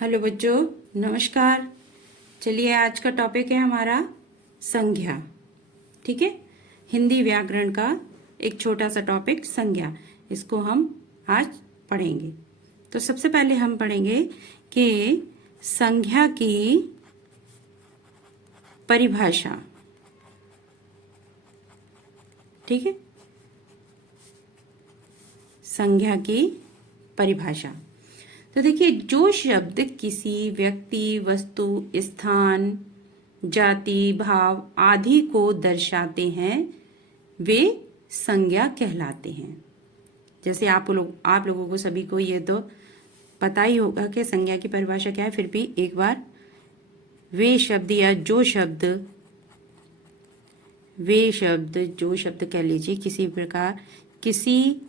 Hello बच्चों, नमस्कार। चलिए, आज का टॉपिक है हमारा संज्ञा। ठीक है, हिंदी व्याकरण का एक छोटा सा टॉपिक संज्ञा, इसको हम आज पढ़ेंगे। तो सबसे पहले हम पढ़ेंगे कि संज्ञा की परिभाषा। ठीक है, संज्ञा की परिभाषा। तो देखिए, जो शब्द किसी व्यक्ति, वस्तु, स्थान, जाति, भाव आदि को दर्शाते हैं वे संज्ञा कहलाते हैं। जैसे आप लोगों को सभी को ये तो पता ही होगा कि संज्ञा की परिभाषा क्या है, फिर भी एक बार वे शब्द या जो शब्द कह लीजिए किसी प्रकार किसी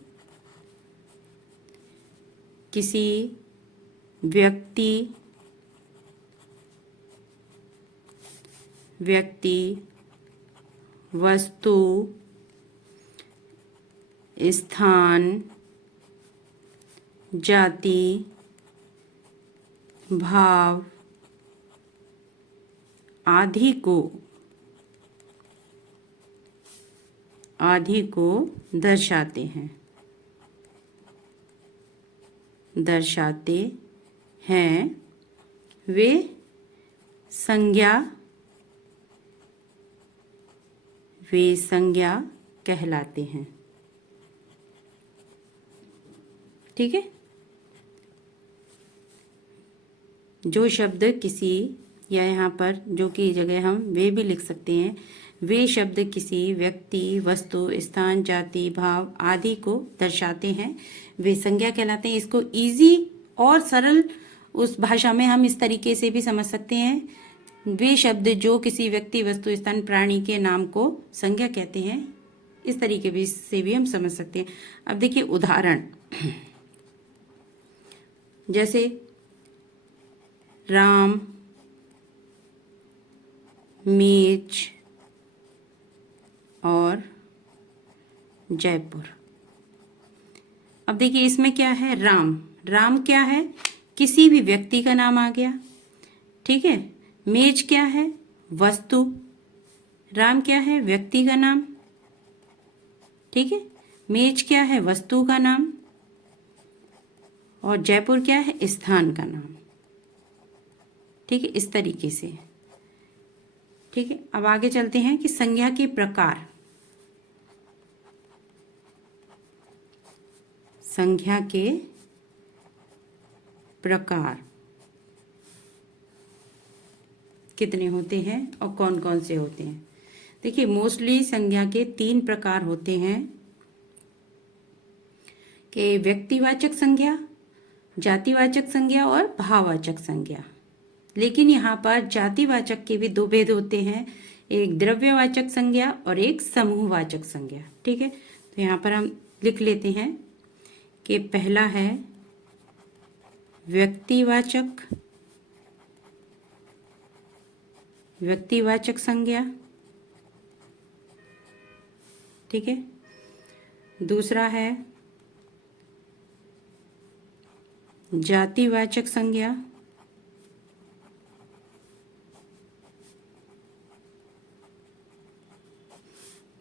व्यक्ति, वस्तु, स्थान, जाति, भाव आदि को दर्शाते हैं वे संज्ञा कहलाते हैं। ठीक है, जो शब्द किसी, या यहाँ पर जो की जगह हम वे भी लिख सकते हैं, वे शब्द किसी व्यक्ति, वस्तु, स्थान, जाति, भाव आदि को दर्शाते हैं वे संज्ञा कहलाते हैं। इसको इजी और सरल उस भाषा में हम इस तरीके से भी समझ सकते हैं, वे शब्द जो किसी व्यक्ति, वस्तु, स्थान, प्राणी के नाम को संज्ञा कहते हैं। इस तरीके से भी हम समझ सकते हैं। अब देखिए उदाहरण, जैसे राम, मेज और जयपुर। अब देखिए इसमें क्या है, राम क्या है, किसी भी व्यक्ति का नाम आ गया। ठीक है, मेज क्या है, वस्तु, राम क्या है, व्यक्ति का नाम। ठीक है, मेज क्या है, वस्तु का नाम, और जयपुर क्या है, स्थान का नाम। ठीक है, इस तरीके से। ठीक है, अब आगे चलते हैं कि संज्ञा के प्रकार। संज्ञा के प्रकार कितने होते हैं और कौन कौन से होते हैं। देखिए, मोस्टली संज्ञा के 3 प्रकार होते हैं कि व्यक्तिवाचक संज्ञा, जातिवाचक संज्ञा और भाववाचक संज्ञा। लेकिन यहाँ पर जातिवाचक के भी 2 भेद होते हैं, एक द्रव्यवाचक संज्ञा और एक समूहवाचक संज्ञा। ठीक है, तो यहाँ पर हम लिख लेते हैं कि पहला है व्यक्तिवाचक संज्ञा। ठीक है, दूसरा है जातिवाचक संज्ञा,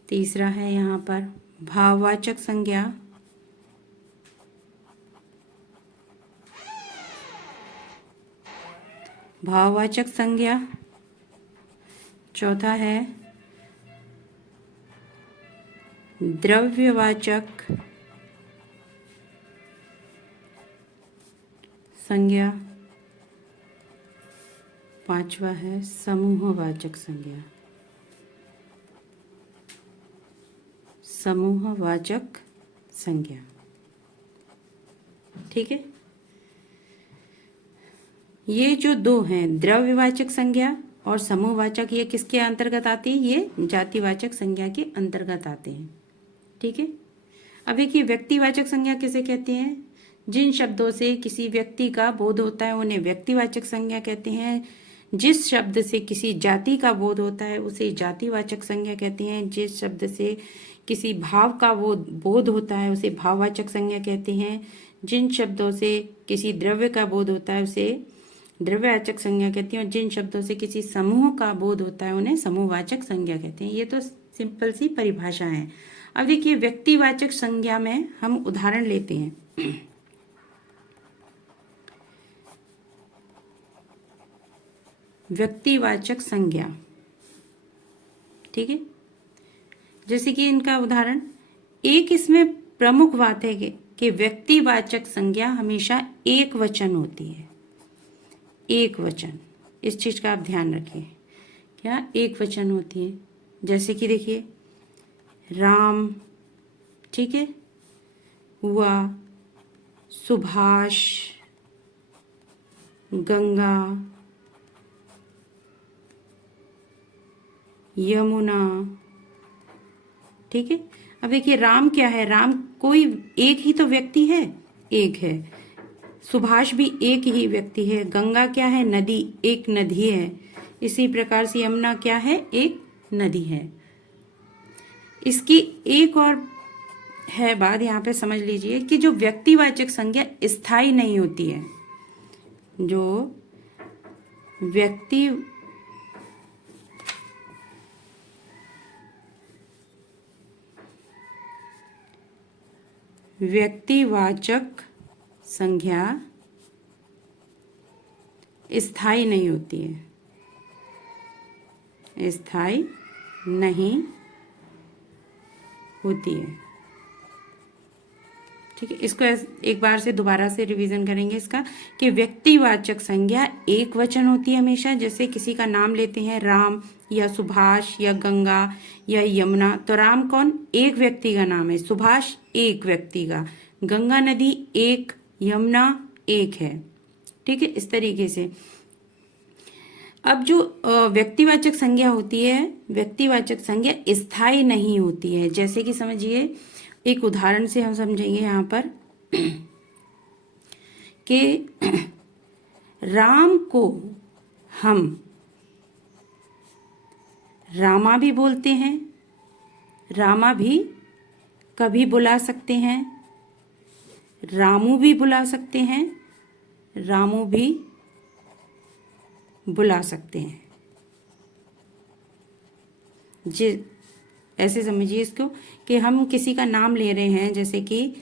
तीसरा है यहाँ पर भाववाचक संज्ञा, चौथा है द्रव्यवाचक संज्ञा, पांचवा है समूहवाचक संज्ञा। ठीक है, ये जो 2 हैं, द्रव्यवाचक संज्ञा और समूहवाचक, ये किसके अंतर्गत आते हैं, ये जातिवाचक संज्ञा के अंतर्गत आते हैं। ठीक है, अब देखिए व्यक्तिवाचक संज्ञा किसे कहते हैं, जिन शब्दों से किसी व्यक्ति का बोध होता है उन्हें व्यक्तिवाचक संज्ञा कहते हैं। जिस शब्द से किसी जाति का बोध होता है उसे जातिवाचक संज्ञा कहते हैं। जिस शब्द से किसी भाव का वो बोध होता है उसे भाववाचक संज्ञा कहते हैं। जिन शब्दों से किसी द्रव्य का बोध होता है उसे द्रव्यवाचक संज्ञा कहती हैं, और जिन शब्दों से किसी समूह का बोध होता है उन्हें समूहवाचक संज्ञा कहते हैं। ये तो सिंपल सी परिभाषा है। अब देखिए व्यक्तिवाचक संज्ञा में हम उदाहरण लेते हैं। व्यक्तिवाचक संज्ञा, ठीक है, जैसे कि इनका उदाहरण, एक इसमें प्रमुख बात है कि व्यक्तिवाचक संज्ञा हमेशा एक वचन होती है। एक वचन, इस चीज का आप ध्यान रखिए, क्या एक वचन होती है। जैसे कि देखिए राम, ठीक है, हुआ, सुभाष, गंगा, यमुना, ठीक है। अब देखिए राम क्या है, राम कोई एक ही तो व्यक्ति है, एक है। सुभाष भी एक ही व्यक्ति है। गंगा क्या है, नदी, एक नदी है। इसी प्रकार से यमुना क्या है, एक नदी है। इसकी एक और है बात यहाँ पे समझ लीजिए कि जो व्यक्तिवाचक संज्ञा स्थायी नहीं होती है, जो व्यक्तिवाचक संज्ञा स्थायी नहीं होती है, स्थायी नहीं होती है, ठीक है। इसको एक बार से दोबारा से रिवीजन करेंगे इसका, कि व्यक्तिवाचक संज्ञा एक वचन होती है हमेशा। जैसे किसी का नाम लेते हैं, राम या सुभाष या गंगा या यमुना, तो राम कौन, एक व्यक्ति का नाम है, सुभाष एक व्यक्ति का, गंगा नदी एक, यमुना एक है, ठीक है, इस तरीके से। अब जो व्यक्तिवाचक संज्ञा होती है, व्यक्तिवाचक संज्ञा स्थायी नहीं होती है। जैसे कि समझिए, एक उदाहरण से हम समझेंगे यहाँ पर कि राम को हम रामा भी बोलते हैं, रामा भी कभी बुला सकते हैं, रामू भी बुला सकते हैं, रामू भी बुला सकते हैं। ऐसे समझिए इसको कि हम किसी का नाम ले रहे हैं, जैसे कि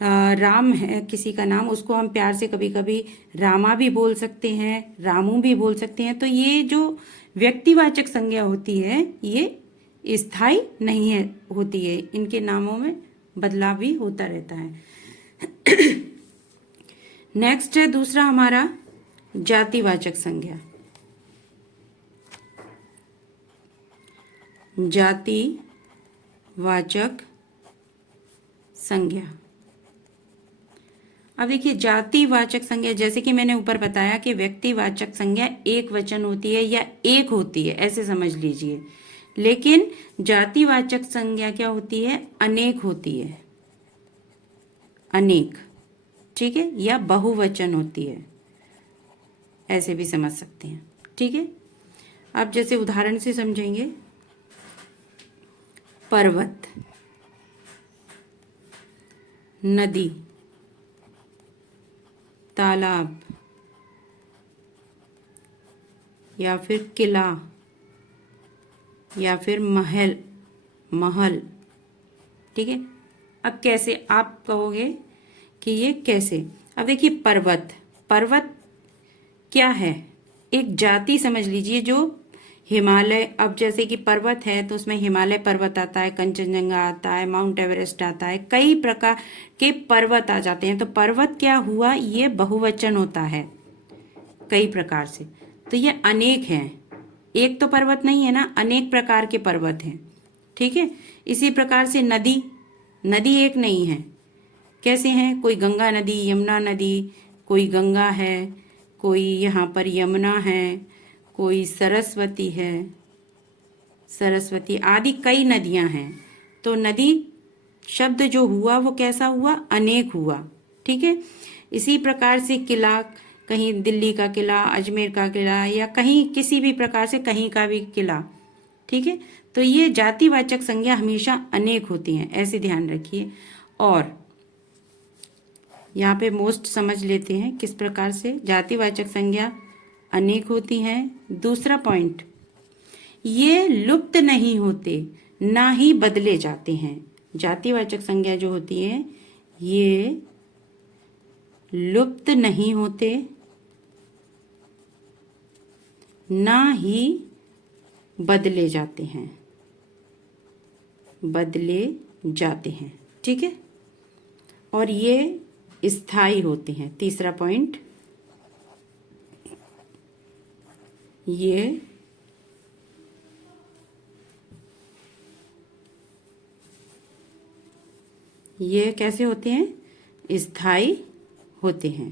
राम है किसी का नाम, उसको हम प्यार से कभी कभी रामा भी बोल सकते हैं, रामू भी बोल सकते हैं। तो ये जो व्यक्तिवाचक संज्ञा होती है ये स्थायी नहीं है, होती है, इनके नामों में बदलाव भी होता रहता है। नेक्स्ट है दूसरा हमारा जातिवाचक संज्ञा। जातिवाचक संज्ञा, अब देखिए जातिवाचक संज्ञा, जैसे कि मैंने ऊपर बताया कि व्यक्तिवाचक संज्ञा एक वचन होती है या एक होती है, ऐसे समझ लीजिए। लेकिन जातिवाचक संज्ञा क्या होती है, अनेक होती है, अनेक, ठीक है, या बहुवचन होती है, ऐसे भी समझ सकते हैं, ठीक है। अब जैसे उदाहरण से समझेंगे, पर्वत, नदी, तालाब, या फिर किला, या फिर महल, ठीक है। अब कैसे आप कहोगे कि ये कैसे, अब देखिए पर्वत क्या है, एक जाति समझ लीजिए, जो हिमालय, अब जैसे कि पर्वत है तो उसमें हिमालय पर्वत आता है, कंचनजंगा आता है, माउंट एवरेस्ट आता है, कई प्रकार के पर्वत आ जाते हैं। तो पर्वत क्या हुआ, ये बहुवचन होता है कई प्रकार से, तो ये अनेक हैं, एक तो पर्वत नहीं है ना, अनेक प्रकार के पर्वत हैं, ठीक है। इसी प्रकार से नदी एक नहीं है, कैसे हैं, कोई गंगा नदी, यमुना नदी, कोई गंगा है, कोई यहाँ पर यमुना है, कोई सरस्वती है, सरस्वती आदि कई नदियां हैं। तो नदी शब्द जो हुआ वो कैसा हुआ, अनेक हुआ, ठीक है। इसी प्रकार से किला, कहीं दिल्ली का किला, अजमेर का किला, या कहीं किसी भी प्रकार से कहीं का भी किला, ठीक है। तो ये जातिवाचक संज्ञा हमेशा अनेक होती हैं, ऐसे ध्यान रखिए। और यहाँ पे मोस्ट समझ लेते हैं किस प्रकार से जातिवाचक संज्ञा अनेक होती हैं। दूसरा पॉइंट, ये लुप्त नहीं होते, ना ही बदले जाते हैं। जातिवाचक संज्ञा जो होती है ये लुप्त नहीं होते, ना ही बदले जाते हैं, बदले जाते हैं, ठीक है। और ये स्थायी होते हैं। तीसरा पॉइंट, ये कैसे होते हैं? स्थायी होते हैं।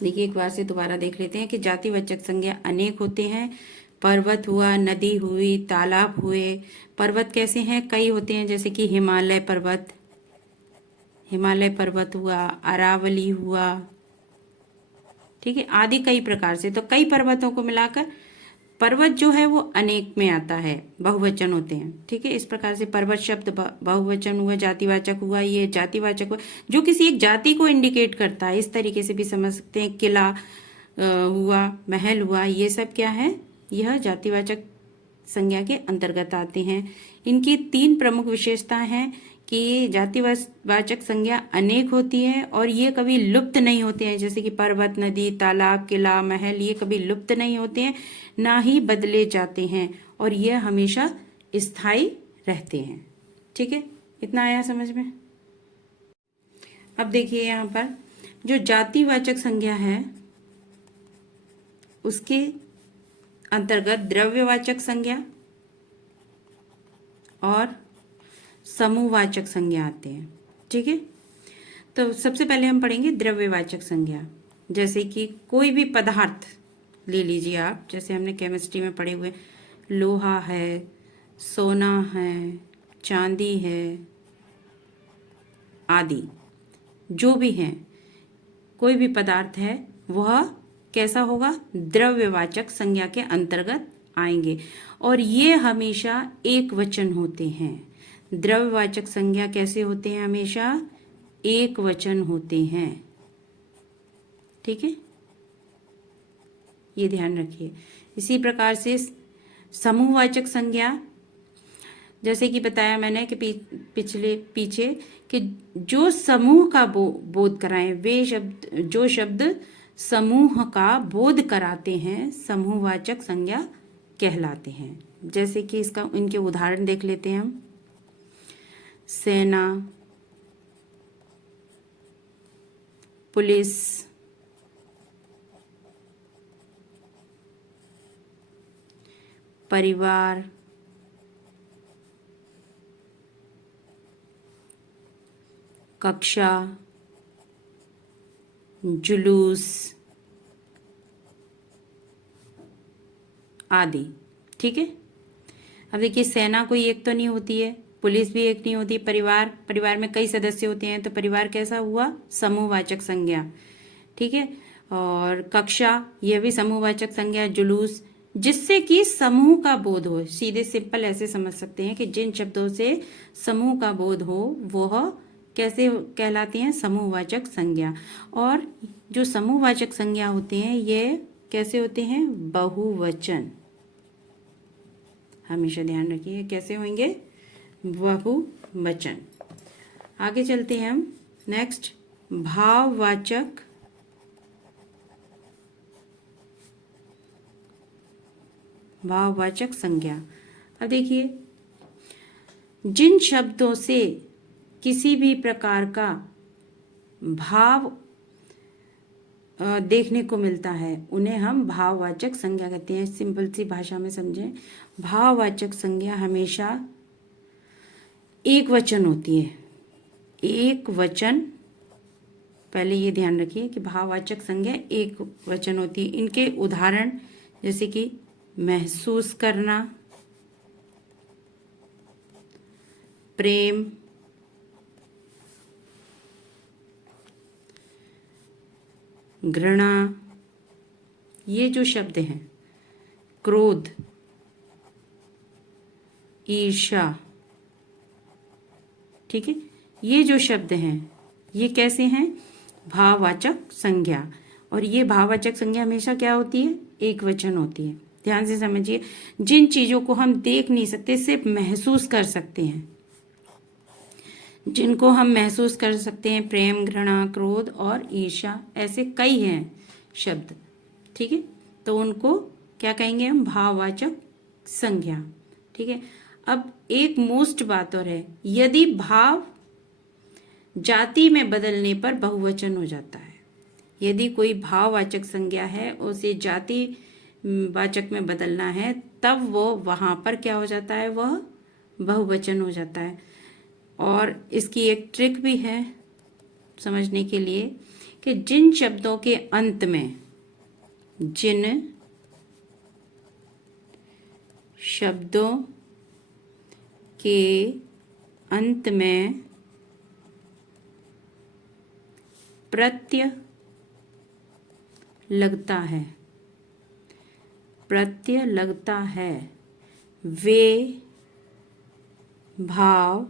देखिए एक बार से दोबारा देख लेते हैं कि जातिवाचक संज्ञा अनेक होते हैं। पर्वत हुआ, नदी हुई, तालाब हुए। पर्वत कैसे हैं? कई होते हैं, जैसे कि हिमालय पर्वत हुआ, अरावली हुआ, ठीक है, आदि कई प्रकार से। तो कई पर्वतों को मिलाकर पर्वत जो है वो अनेक में आता है, बहुवचन होते हैं, ठीक है। इस प्रकार से पर्वत शब्द बहुवचन हुआ, जातिवाचक हुआ, ये जातिवाचक हुआ जो किसी एक जाति को इंडिकेट करता है। इस तरीके से भी समझ सकते हैं। किला हुआ, महल हुआ, ये सब क्या है? यह जातिवाचक संज्ञा के अंतर्गत आते हैं। इनकी 3 प्रमुख विशेषताएं हैं कि जातिवाचक संज्ञा अनेक होती है और ये कभी लुप्त नहीं होते हैं, जैसे कि पर्वत, नदी, तालाब, किला, महल, ये कभी लुप्त नहीं होते हैं, ना ही बदले जाते हैं, और ये हमेशा स्थायी रहते हैं, ठीक है। इतना आया समझ में? अब देखिए यहाँ पर जो जातिवाचक संज्ञा है उसके अंतर्गत द्रव्यवाचक संज्ञा और समूहवाचक संज्ञा आते हैं, ठीक है। तो सबसे पहले हम पढ़ेंगे द्रव्यवाचक संज्ञा। जैसे कि कोई भी पदार्थ ले लीजिए आप, जैसे हमने केमिस्ट्री में पढ़े हुए, लोहा है, सोना है, चांदी है, आदि जो भी हैं, कोई भी पदार्थ है वह कैसा होगा? द्रव्यवाचक संज्ञा के अंतर्गत आएंगे और ये हमेशा एक वचन होते हैं। द्रव्यवाचक संज्ञा कैसे होते हैं? हमेशा एक वचन होते हैं, ठीक है, ये ध्यान रखिए। इसी प्रकार से समूहवाचक संज्ञा, जैसे कि बताया मैंने कि पीछे कि जो समूह का बोध कराएं, वे शब्द, जो शब्द समूह का बोध कराते हैं, समूहवाचक संज्ञा कहलाते हैं। जैसे कि इनके उदाहरण देख लेते हैं हम। सेना, पुलिस, परिवार, कक्षा, जुलूस आदि, ठीक है। अब देखिए सेना कोई एक तो नहीं होती है, पुलिस भी एक नहीं होती, परिवार में कई सदस्य होते हैं, तो परिवार कैसा हुआ? समूहवाचक संज्ञा, ठीक है। और कक्षा, यह भी समूहवाचक संज्ञा। जुलूस, जिससे कि समूह का बोध हो। सीधे सिंपल ऐसे समझ सकते हैं कि जिन शब्दों से समूह का बोध हो वह कैसे कहलाती हैं? समूहवाचक संज्ञा। और जो समूहवाचक संज्ञा होते हैं ये कैसे होते हैं? बहुवचन। हमेशा ध्यान रखिए कैसे होंगे? बहुवचन। आगे चलते हैं हम। नेक्स्ट, भाववाचक संज्ञा। अब देखिए जिन शब्दों से किसी भी प्रकार का भाव देखने को मिलता है उन्हें हम भाववाचक संज्ञा कहते हैं। सिंपल सी भाषा में समझें, भाववाचक संज्ञा हमेशा एक वचन होती है। एक वचन, पहले ये ध्यान रखिए कि भाववाचक संज्ञा एक वचन होती है। इनके उदाहरण जैसे कि महसूस करना, प्रेम, घृणा, ये जो शब्द हैं, क्रोध, ईर्ष्या, ठीक है, ये जो शब्द हैं ये कैसे हैं? भाववाचक संज्ञा। और ये भाववाचक संज्ञा हमेशा क्या होती है? एक वचन होती है। ध्यान से समझिए, जिन चीजों को हम देख नहीं सकते, सिर्फ महसूस कर सकते हैं, जिनको हम महसूस कर सकते हैं, प्रेम, घृणा, क्रोध और ईर्ष्या, ऐसे कई हैं शब्द, ठीक है, तो उनको क्या कहेंगे हम? भाववाचक संज्ञा। ठीक है। अब एक मोस्ट बात और है, यदि भाव जाति में बदलने पर बहुवचन हो जाता है। यदि कोई भाववाचक संज्ञा है, उसे जाति वाचक में बदलना है, तब वो वहां पर क्या हो जाता है? वह बहुवचन हो जाता है। और इसकी एक ट्रिक भी है समझने के लिए कि जिन शब्दों के अंत में, जिन शब्दों के अंत में प्रत्यय लगता है, प्रत्यय लगता है, वे भाववाचक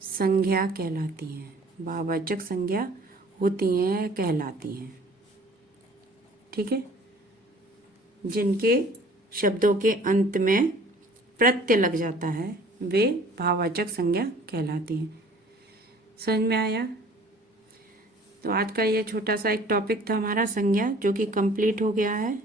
संज्ञा कहलाती हैं। भाववाचक संज्ञा होती हैं, कहलाती हैं। ठीक है। जिनके शब्दों के अंत में प्रत्यय लग जाता है, वे भाववाचक संज्ञा कहलाती हैं। समझ में आया? तो आज का ये छोटा सा एक टॉपिक था हमारा संज्ञा, जो कि कंप्लीट हो गया है।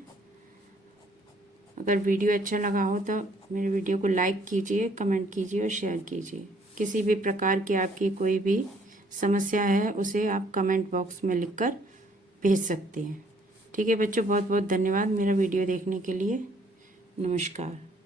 अगर वीडियो अच्छा लगा हो तो मेरे वीडियो को लाइक कीजिए, कमेंट कीजिए और शेयर कीजिए। किसी भी प्रकार की आपकी कोई भी समस्या है, उसे आप कमेंट बॉक्स में लिखकर भेज सकते हैं। ठीक है बच्चों, बहुत बहुत धन्यवाद मेरा वीडियो देखने के लिए। नमस्कार।